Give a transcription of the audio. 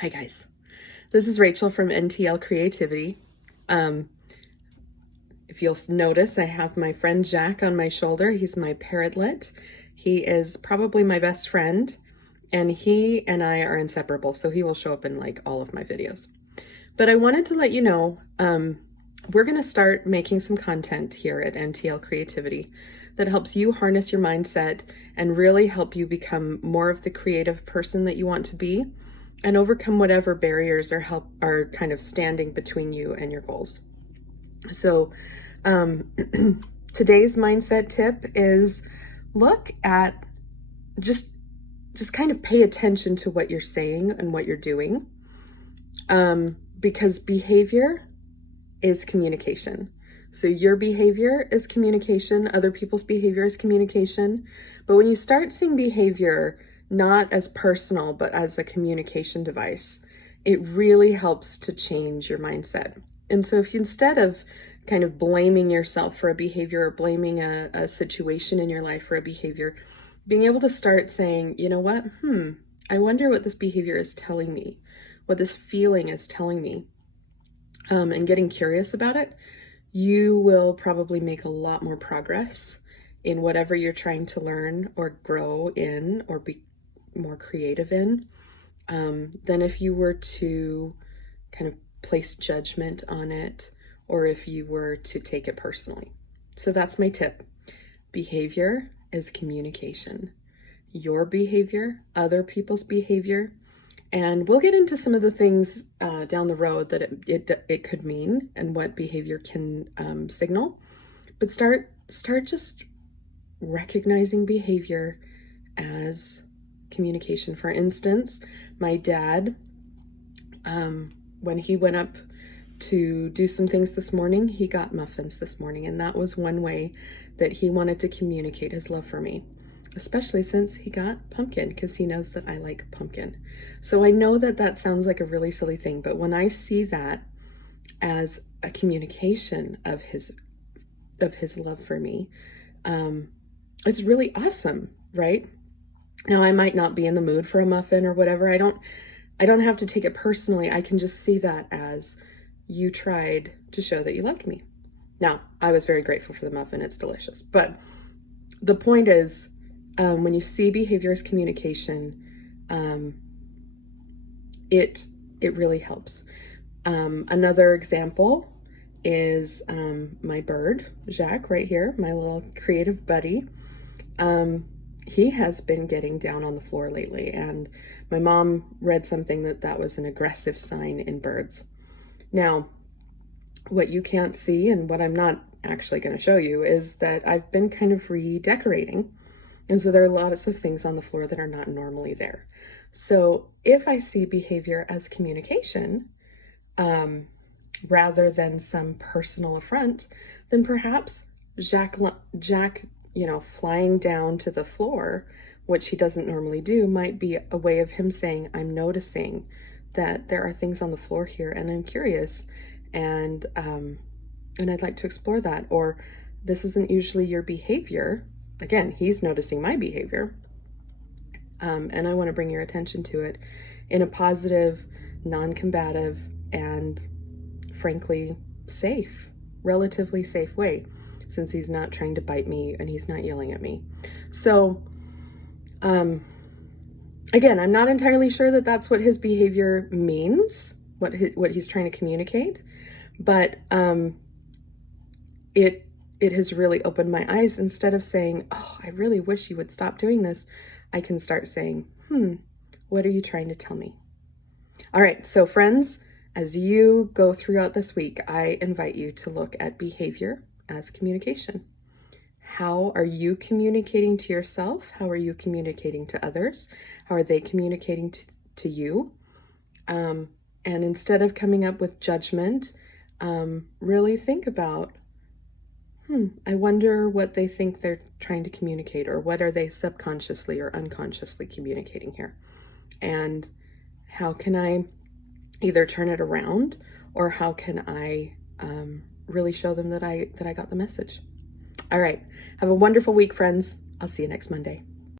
Hi guys, this is Rachel from NTL Creativity. Um, if you'll notice, I have my friend Jack on my shoulder. He's my parrotlet. He is probably my best friend, and he and I are inseparable, so he will show up in like all of my videos. But I wanted to let you know, we're going to start making some content here at NTL Creativity that helps you harness your mindset and really help you become more of the creative person that you want to be and overcome whatever barriers are kind of standing between you and your goals. So today's mindset tip is look at just kind of pay attention to what you're saying and what you're doing, because behavior is communication. So your behavior is communication, other people's behavior is communication. But when you start seeing behavior not as personal, but as a communication device, it really helps to change your mindset. And so if you, instead of kind of blaming yourself for a behavior or blaming a situation in your life for a behavior, being able to start saying, you know what, I wonder what this behavior is telling me, what this feeling is telling me, and getting curious about it, you will probably make a lot more progress in whatever you're trying to learn or grow in or be more creative in, than if you were to kind of place judgment on it or if you were to take it personally. So that's my tip. Behavior is communication. Your behavior, other people's behavior, and we'll get into some of the things down the road that it could mean and what behavior can signal. But start just recognizing behavior as communication. For instance, my dad, when he went up to do some things this morning, he got muffins this morning, and that was one way that he wanted to communicate his love for me, especially since he got pumpkin, because he knows that I like pumpkin. So I know that that sounds like a really silly thing, but when I see that as a communication of his love for me, it's really awesome, right? Now I might not be in the mood for a muffin or whatever. I don't have to take it personally. I can just see that as you tried to show that you loved me. Now, I was very grateful for the muffin. It's delicious. But the point is, when you see behavior as communication, it really helps. Another example is my bird, Jack, right here, my little creative buddy. He has been getting down on the floor lately, and my mom read something that was an aggressive sign in birds. Now, what you can't see and what I'm not actually going to show you is that I've been kind of redecorating. And so there are lots of things on the floor that are not normally there. So if I see behavior as communication, rather than some personal affront, then perhaps Jack, flying down to the floor, which he doesn't normally do, might be a way of him saying, I'm noticing that there are things on the floor here and I'm curious, and I'd like to explore that. Or this isn't usually your behavior. Again, he's noticing my behavior, and I want to bring your attention to it in a positive, non-combative, and frankly relatively safe way, since he's not trying to bite me and he's not yelling at me. So again, I'm not entirely sure that that's what his behavior means, what he's trying to communicate, but it has really opened my eyes. Instead of saying, oh, I really wish you would stop doing this, I can start saying, what are you trying to tell me? All right, so friends, as you go throughout this week, I invite you to look at behavior as communication. How are you communicating to yourself? How are you communicating to others? How are they communicating to you? And instead of coming up with judgment, really think about, I wonder what they think they're trying to communicate, or what are they subconsciously or unconsciously communicating here? And how can I either turn it around, or how can I really show them that I got the message? All right. Have a wonderful week, friends. I'll see you next Monday.